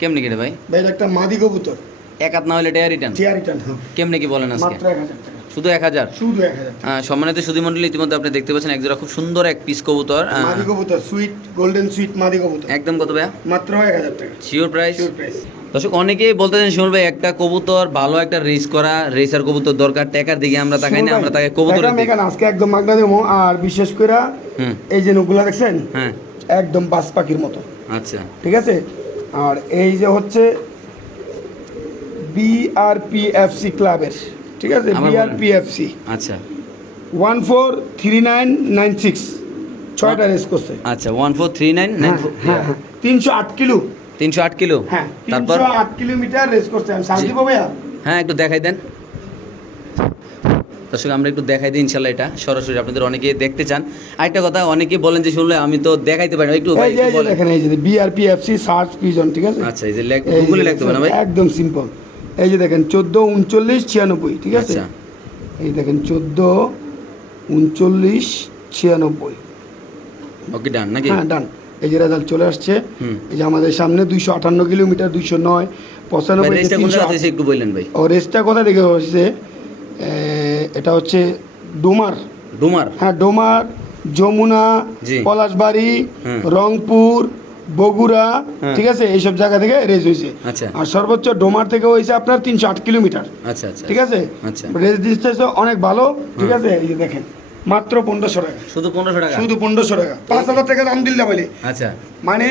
কেমনি কেটে ভাই?
ভাই একটা মাদি কবুতর।
এক হাত না হলে টেয়ার রিটার্ন
চেয়ার রিটার্ন হ্যাঁ।
কেমনি কি বলেন আজকে?
মাত্র এক হাজার টাকা।
শুধু এক হাজার?
শুধু এক হাজার
সম্মানিত সুধী মন্ডলী ইতিমধ্যে আপনি দেখতে পাচ্ছেন একজোড়া খুব সুন্দর এক পিস কবুতর।
মাদি কবুতর সুইট গোল্ডেন সুইট মাদি কবুতর।
একদম কত ভাইয়া?
মাত্র এক হাজার টাকা।
শিওর প্রাইস
শিওর প্রাইস
দর্শক অনেকেই বলতেছেন শুনুন ভাই একটা কবুতর ভালো একটা রেস করা রেসার কবুতর দরকার টাকার দিকে আমরা তাকাই না আমরা তাকে
এখানে আজকে একদম মাগনা দেবো আর বিশেষ করে এই যে নগুলা দেখছেন
হ্যাঁ।
একদম বাস পাখির মতো।
আচ্ছা।
ঠিক আছে? আর এই যে হচ্ছে বিআরপিএফসি ক্লাবের ঠিক আছে? B R P F C
আচ্ছা।
One four three nine nine six ছয়টা রেস করছে।
আচ্ছা one four three nine nine
হ্যাঁ তিনশো আট কিলো।
তিনশো আট কিলো?
হ্যাঁ
তারপর?
আট কিলোমিটার রেস করছে। আমি শান্তি পাবো
হ্যাঁ একটু দেখাই দেন। দর্শক আমরা একটু দেখাই দিই ইনশাল্লাহ এটা। সরাসরি আপনাদের অনেকে দেখতে চান। আরেকটা কথা অনেকে বলেন যে শুনলে আমি তো দেখাইতে পারি একটু
দেখেন এই যে বিআরপিএফসি সার্চ পিজন ঠিক আছে?
আচ্ছা এই যে গুগলে লিখতে হবে না ভাই?
একদম সিম্পল এই যে দেখেন চোদ্দ উনচল্লিশ ছিয়ানব্বই ঠিক আছে?
আচ্ছা।
এই দেখেন চোদ্দ উনচল্লিশ ছিয়ানব্বই।
ওকে ডান নাকি?
হ্যাঁ ডান। এই যে রেজাল্ট চলে আসছে। এই যে আমাদের সামনে দুইশো আটান্ন কিলোমিটার দুইশো নয় পঁচানব্বই
একটু বললেন ভাই।
ও রেসটা কোথা থেকে হচ্ছে এটা হচ্ছে ডোমার।
ডুমার?
হ্যাঁ ডোমার যমুনা পলাশবাড়ি রংপুর বগুড়া
হ্যাঁ।
ঠিক আছে? এইসব জায়গা থেকে রেস হয়েছে
আচ্ছা।
আর সর্বোচ্চ ডোমার থেকে হয়েছে আপনার তিনশো আট কিলোমিটার।
আচ্ছা আচ্ছা।
ঠিক আছে? রেস ডিস্টেন্স অনেক ভালো ঠিক আছে? এই যে দেখেন মাত্র পনেরোশো টাকা।
শুধু পনেরোশো টাকা?
শুধু পনেরোশো টাকা। পাঁচ হাজার টাকা দাম দিলে বলে।
আচ্ছা।
মানে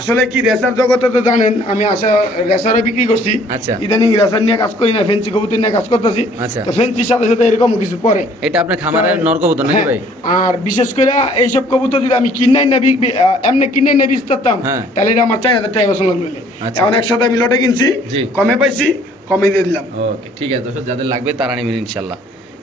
আসলে কি রেসার জগতে তো জানেন আমি আসা রেসারও বিক্রি করছি।
আচ্ছা।
ইদানিং রেসার নিয়ে কাজ করি না ফেন্সি কবুতর নিয়ে কাজ করতেছি।
আচ্ছা।
তো ফেন্সির সাথে সাথে এরকম কিছু পরে।
এটা আপনার খামারের নরকবুতর নাকি
হ্যাঁ,
ভাই?
আর বিশেষ করে এইসব কবুতর যদি আমি কিনাই না এমনি কিনে না বিস্তারতাম
হ্যাঁ।
তাহলে এটা আমার চার হাজার টাকা বছর লাগবে।
আচ্ছা।
এখন একসাথে আমি লটে কিনছি কমে পাইছি কমে দিয়ে দিলাম।
ওকে ঠিক আছে যাদের লাগবে তারা নেবেন ইনশাল্লাহ।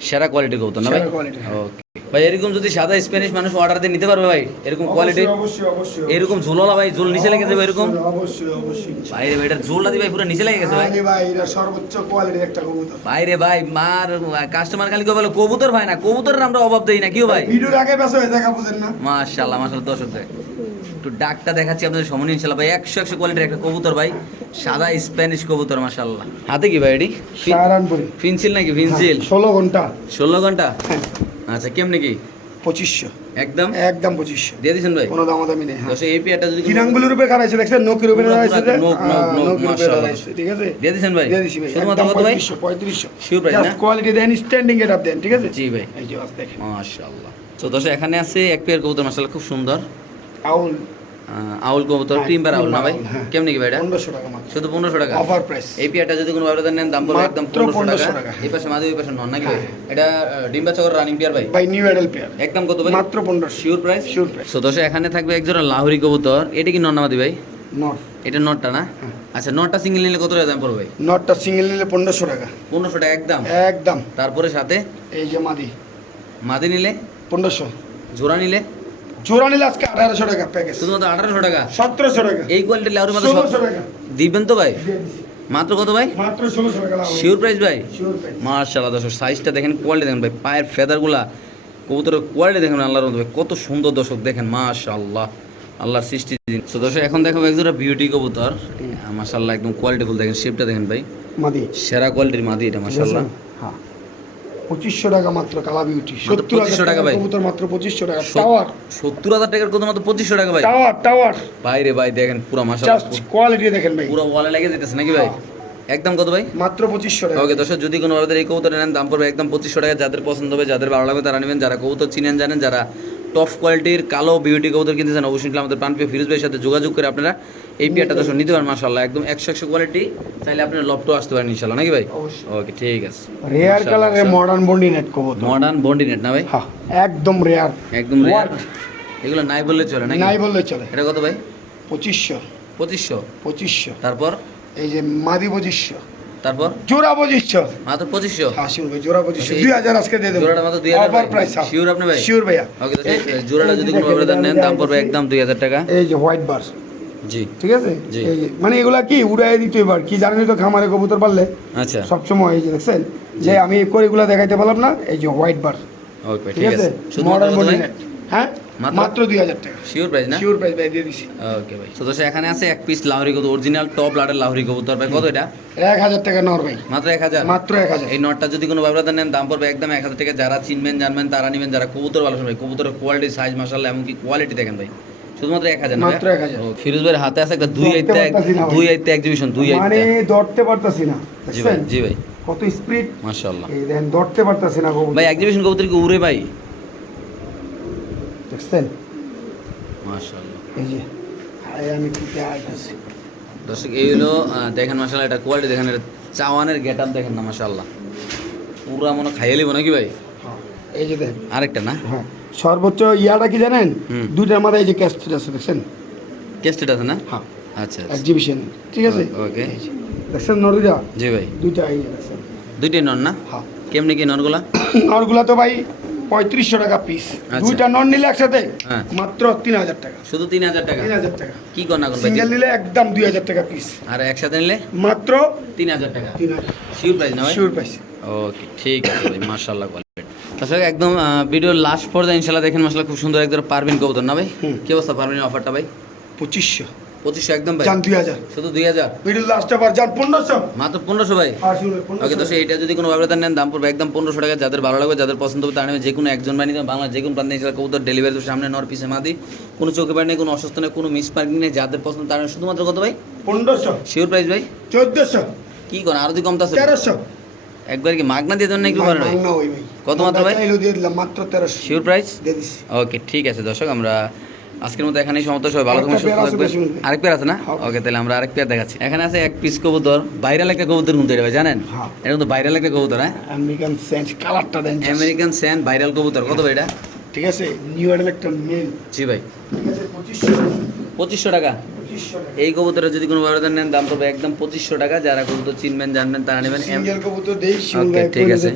সেরা কোয়ালিটির কবুতর না ভাই?
quality, হ্যাঁ।
ওকে ভাই এরকম যদি সাদা স্প্যানিশ মানুষ অর্ডার দিয়ে নিতে পারবে ভাই? এরকম কোয়ালিটি
অবশ্যই, অবশ্যই অবশ্যই
এরকম ঝোলালা ভাই ঝোল নিচে লেগে যাবে এরকম?
অবশ্যই অবশ্যই
ভাই রে ভাই এটার ঝোলটা দিয়ে ভাই পুরো নিচে লেগে গেছে ভাই।
ভাই এটা সর্বোচ্চ কোয়ালিটির একটা কবুতর।
ভাই রে ভাই মার কাস্টমার খালি কেউ বলে কবুতর ভাই না কবুতরের আমরা অভাব দেই না কেউ ভাই?
ভিডিওর আগে বেসে হয়ে দেখা বুঝেন না।
মাশাআল্লাহ মাশাআল্লাহ দর্শক দেখ। একটু ডাকটা দেখাচ্ছি আপনাদের সময় ইনশাল্লাহ ভাই একশো একশো কোয়ালিটির একটা কবুতর ভাই। সাদা স্প্যানিশ কবুতর মাশাআল্লাহ। হাতে কি ভাই এটি?
সাহারানপুরি
ফিনসিল নাকি ফিনসিল?
ষোলো ঘণ্টা।
ষোলো ঘণ্টা?
হ্যাঁ।
আচ্ছা কেমনি কি?
পঁচিশশো।
একদম?
একদম পঁচিশশো।
দিয়ে দিচ্ছেন ভাই?
কোনো দামাদামি নেই হ্যাঁ।
এই পেয়ারটা যদি
খারাইছে দেখছেন?
নোক, নোক, নোক, মাশাআল্লাহ।
দাঁড়াইছে ঠিক আছে?
দিয়ে ভাই?
দিয়ে ভাই।
শুধুমাত্র কত ভাই price না?
কোয়ালিটি দেন স্ট্যান্ডিং গেট আপ দেন ঠিক আছে?
জি ভাই।
এই যে দেখেন।
মাশাআল্লাহ। তো এখানে আছে এক পেয়ার কবুতর মাশাআল্লাহ খুব সুন্দর।
আউল।
আউল কবুতর
হ্যাঁ,
প্রিম্পার আউল না ভাই?
হ্যাঁ।
কেমনি কি ভাই এটা?
পনেরোশো টাকা মাত্র।
শুধু পনেরোশো টাকা?
অফার প্রাইস
এই পেয়ারটা যদি কোনো ব্যবধান নেন দাম পড়বে একদম
1500
টাকা।
টাকা।
এই পাশে মাদি ওই পাশে নন নাকি ভাই?
হ্যাঁ।
এটা ডিম বাচ্চা করে রানিং পেয়ার ভাই?
বাই নিউ এডেল পেয়ার
একদম কত ভাই?
মাত্র পনেরোশো।
শিওর প্রাইস
শিওর প্রাইস
দর্শক এখানে থাকবে এক জোড়া লাহোরি কবুতর। এটা কি নন নামাদি ভাই?
নট
এটা নটটা না?
হ্যাঁ।
আচ্ছা নটটা সিঙ্গেল নিলে কত টাকা দাম পড়বে ভাই?
নটটা সিঙ্গেল নিলে পনেরোশো টাকা।
পনেরোশো টাকা একদম?
একদম।
তারপরে সাথে?
এই যে মাদি।
মাদি নিলে?
পনেরোশো।
জোড়া নিলে?
জোড়া নিলে আজকে আঠারোশো টাকা প্যাকেজ
শুধুমাত্র আঠারোশো টাকা?
সতেরোশো টাকা।
এই কোয়ালিটির লাহোরি মাত্র
ষোলোশো টাকা।
দিবেন তো ভাই? মাত্র কত ভাই?
মাত্র ষোলোশো টাকা
শিওর প্রাইস ভাই? মার্শাল্লাহ দর্শক সাইজটা দেখেন কোয়ালিটি দেখেন ভাই। পায়ের ফেদারগুলা কবুতরের কোয়ালিটি দেখেন আল্লাহর মতো ভাই। কত সুন্দর দর্শক দেখেন মাশাআল্লাহ। আল্লাহর সৃষ্টি দিন। তো দর্শক এখন দেখাবো একজোড়া বিউটি কবুতর। মাশাআল্লাহ একদম কোয়ালিটিফুল দেখেন শেপটা দেখেন ভাই।
মাদি।
সেরা কোয়ালিটির মাদি এটা মাশাআল্লাহ।
হ্যাঁ। পঁচিশশো টাকা মাত্র কালা বিউটি সত্তর
2500
হাজার
টাকা ভাই।
কবুতর মাত্র পঁচিশশো টাকা। টাওয়ার
সত্তর হাজার টাকার কত মাত্র পঁচিশশো টাকা ভাই।
টাওয়ার টাওয়ার
ভাই দেখেন পুরো
জাস্ট কোয়ালিটি দেখেন ভাই।
পুরো ওয়ালে লেগে যেতেছে নাকি ভাই? একদম কত ভাই?
মাত্র পঁচিশশো টাকা।
ওকে দর্শক যদি কোনো ভাবে এই কবুতর নেন দাম পড়বে একদম পঁচিশশো টাকা। যাদের পছন্দ হবে যাদের ভালো লাগবে তারা নেবেন। যারা কবুতর চিনেন জানেন যারা টপ কোয়ালিটির কালো বিউটি কবুতর কিনতে চান অবশ্যই আমাদের প্রাণপ্রিয় ফিরোজ ভাইয়ের সাথে যোগাযোগ করে আপনারা এই পেয়ারটা দর্শক নিতে পারেন মাসাল্লাহ একদম একশো একশো কোয়ালিটি চাইলে আপনার লপটো আসতে পারেন ইনশাল্লাহ নাকি ভাই? ওকে ঠিক আছে।
রেয়ার কালারের মডার্ন বন্ডি নেট কবুতর।
মডার্ন বন্ডি নেট না ভাই?
হ্যাঁ একদম রেয়ার
একদম রেয়ার এগুলো নাই বললে চলে নাকি?
নাই বললে চলে।
এটা কত ভাই?
পঁচিশশো।
পঁচিশশো?
পঁচিশশো।
তারপর?
এই যে মাদি পঁচিশশো।
তারপর?
জোড়া পঁচিশশো।
মাত্র পঁচিশশো?
হ্যাঁ ভাই জোড়া পঁচিশশো। দুই হাজার আজকে দিয়ে দেবো।
জোড়াটা মাত্র দুই হাজার
অফার প্রাইস
Sure আপনি ভাই?
শিওর ভাইয়া।
ওকে জোড়াটা যদি কোনো ব্যবধান নেন দাম পড়বে একদম দুই হাজার টাকা।
এই যে হোয়াইট বার
জি।
ঠিক আছে? মানে এগুলা কি উড়াই দিতে এবার কি? জানেন তো খামারে কবুতর পারলে
আচ্ছা।
সবসময় এই যে দেখছেন যে আমি করে এগুলা দেখাইতে পারলাম না এই যে হোয়াইট বার।
ওকে
ঠিক আছে? মডার্ন বডি হ্যাঁ?
মাত্র?
মাত্র দুই হাজার টাকা।
শিওর প্রাইস না?
শিওর প্রাইস ভাই দিয়ে দিছি।
ওকে ভাই। তো দোষে এখানে আছে এক পিস লাহরি কবুতর অরিজিনাল টপ লাডের লাহরি কবুতর ভাই। কত এটা?
এক হাজার টাকা নর ভাই।
মাত্র এক হাজার?
মাত্র এক হাজার।
এই নটটা যদি কোনো নেন দাম পড়বে একদম এক হাজার টাকা। যারা চিনবেন জানবেন তারা নেবেন। যারা কবুতর ভালো ভাই কবুতরের কোয়ালিটি সাইজ মাসাল্লাহ এমনকি কোয়ালিটি দেখেন ভাই। শুধুমাত্র এক হাজার
মাত্র
ভাই?
1000
ফিরোজ ভাইয়ের হাতে আছে একটা দুই আইতে এক-
পারতাছি না ভাই।
দুই আইতে এক্সিবিশন দুই
মানে ধরতে পারতাছি না।
জি ভাই জি ভাই।
কত স্পিড
মাশাআল্লাহ।
এই দেখেন ধরতে পারতাছি না কবুতর।
ভাই এক্সিবিশন কবুতর কি উড়ে ভাই?
দেখছেন?
মাশাআল্লাহ।
এই যে হাই আমি কি আইতাছি
দর্শক এই হলো দেখেন মাশাআল্লাহ এটা কোয়ালিটি দেখেন এটা চাওয়ানের গেট আপ দেখেন না মাশাআল্লাহ। পুরা মনে খাইয়ে লিব নাকি ভাই?
এই যে দেখেন।
আরেকটা না?
হ্যাঁ। সর্বোচ্চ ইয়াটা কি জানেন। দুইটার মাথায় এই যে ক্যাস্ট আছে দেখছেন?
কেস্টেড আছে না?
হ্যাঁ।
আচ্ছা আচ্ছা।
এক্সিবিশন ঠিক আছে?
ওকে।
দেখছেন নরুজা
জি ভাই।
দুইটা এই দেখছেন?
দুইটাই নন না?
হ্যাঁ।
কেমনি কি ননগুলা
নরগুলা তো ভাই পঁয়ত্রিশশো টাকা পিস
আচ্ছা।
দুইটা নন নিলে একসাথে
হ্যাঁ।
মাত্র তিন হাজার টাকা।
শুধু তিন হাজার টাকা?
তিন হাজার টাকা।
কি কর না
সিঙ্গেল নিলে একদম দুই হাজার টাকা পিস
আর একসাথে নিলে?
মাত্র
তিন হাজার টাকা শিওর প্রাইস না ভাই?
শিওর পাইছি
ওকে ঠিক আছে ভাই মার্শাল্লাহ তাছাড়া একদম ভিডিওর লাস্ট পর্যায়ে ইনশাল্লাহ দেখেন মশলা খুব সুন্দর একদম পারবেন কবুতর না ভাই? কি অবস্থা পারবেন অফারটা ভাই?
পঁচিশশো।
পঁচিশশো একদম ভাই?
দুই হাজার।
শুধু দুই হাজার?
মিডিল লাস্ট আবার যান পনেরোশো।
মাত্র পনেরোশো ভাই?
শুনুন
ওকে তো এইটা যদি কোনো ব্যবধান নেন দাম পড়বে একদম পনেরোশো টাকা। যাদের ভালো লাগবে যাদের পছন্দ হবে তারা নেবে যে কোনো একজন বানিয়ে বাংলা যে কোনো প্রান্তে এসে কবুতর ডেলিভারি সামনে নর পিসে মাদি। কোনো চোখে পাড়ি নেই কোনো অসুস্থ নেই কোনো মিস পার্কিং নেই। যাদের পছন্দ তারা শুধুমাত্র কত ভাই?
পনেরোশো।
শিওর প্রাইস ভাই?
চোদ্দশো।
কি করেন? আরও যদি কমতে আছে।
তেরোশো।
একবার কি মাগনা দিয়ে দেবেন না ভাই। কত মাত্র ভাই?
চাইলেও দিয়ে দিলাম মাত্র তেরোশো।
শিওর প্রাইস ওকে ঠিক আছে দর্শক আমরা আজকের মতো এখানেই সমাপ্ত। সবাই ভালো থাকবেন সুস্থ থাকবেন
হয়।
আরেক পেয়ার আছে না?
হ্যাঁ।
ওকে তাহলে আমরা আরেক পেয়ার দেখাচ্ছি। এখানে আছে এক পিস কবুতর ভাইরাল একটা কবুতর কিন্তু এটা ভাই জানেন?
হ্যাঁ।
এটা কিন্তু ভাইরাল একটা কবুতর হ্যাঁ?
আমেরিকান সেন্ট কালারটা দেন
আমেরিকান স্যান্ড ভাইরাল কবুতর কত ভাই এটা?
ঠিক আছে নিউ এডেল একটা মেল
জি ভাই।
ঠিক আছে পঁচিশশো।
পঁচিশশো টাকা
পঁচিশশো টাকা।
এই কবুতরের যদি কোনো ব্যবধান নেন দাম পড়বে একদম পঁচিশশো টাকা। যারা কবুতর চিনবেন জানবেন তারা নেবেন ওকে ঠিক আছে।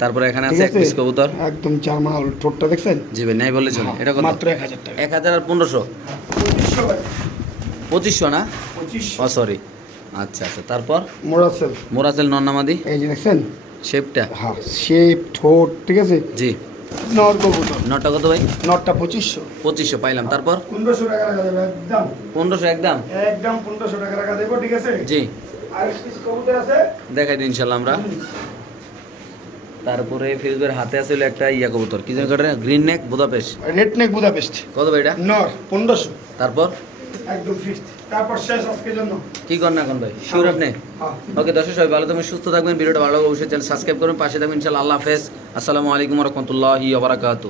তারপরে এখানে আছে এক পিস কবুতর।
একদম জার্মান আউল ঠোঁটটা দেখছেন?
জি ভাই নাই চলে। এটা
মাত্র এক হাজার টাকা।
এক হাজার আর পনেরোশো।
পঁচিশশো
না? ও সরি আচ্ছা আচ্ছা তারপর?
মোরাসেল।
মোরাসেল নন্নামাদি।
এই যে দেখছেন?
শেপটা
হ্যাঁ শেপ ঠোঁট ঠিক আছে?
জি।
নর কবুতর
নটা কত ভাই?
নটটা পঁচিশশো।
পঁচিশশো পাইলাম। তারপর?
পনেরোশো টাকা রাখা যাবে একদম।
পনেরোশো একদম?
একদম পনেরোশো টাকা রাখা দেবো ঠিক আছে?
জি।
আর পিস কবুতর আছে?
দেখাই দিন ইনশাল্লাহ আমরা। তারপরে ফিরোজের হাতে আছে একটা ইয়া কবুতর। কি যেন green neck Budapest
red neck Budapest
কত ভাই এটা?
নর পনেরোশো।
তারপর?
একদম ফিক্সড তারপর শেষ আজকের জন্য।
কি কর না এখন ভাই? শিওর আপনি?
হ্যাঁ।
ওকে দর্শক সবাই ভালো থাকবেন সুস্থ থাকবেন ভিডিওটা ভালো লাগলে অবশ্যই চ্যানেল সাবস্ক্রাইব করবেন পাশে থাকবেন ইনশাআল্লাহ। আল্লাহ হাফেজ। আসসালামু আলাইকুম রহমতুল্লাহি ওবরাকাতু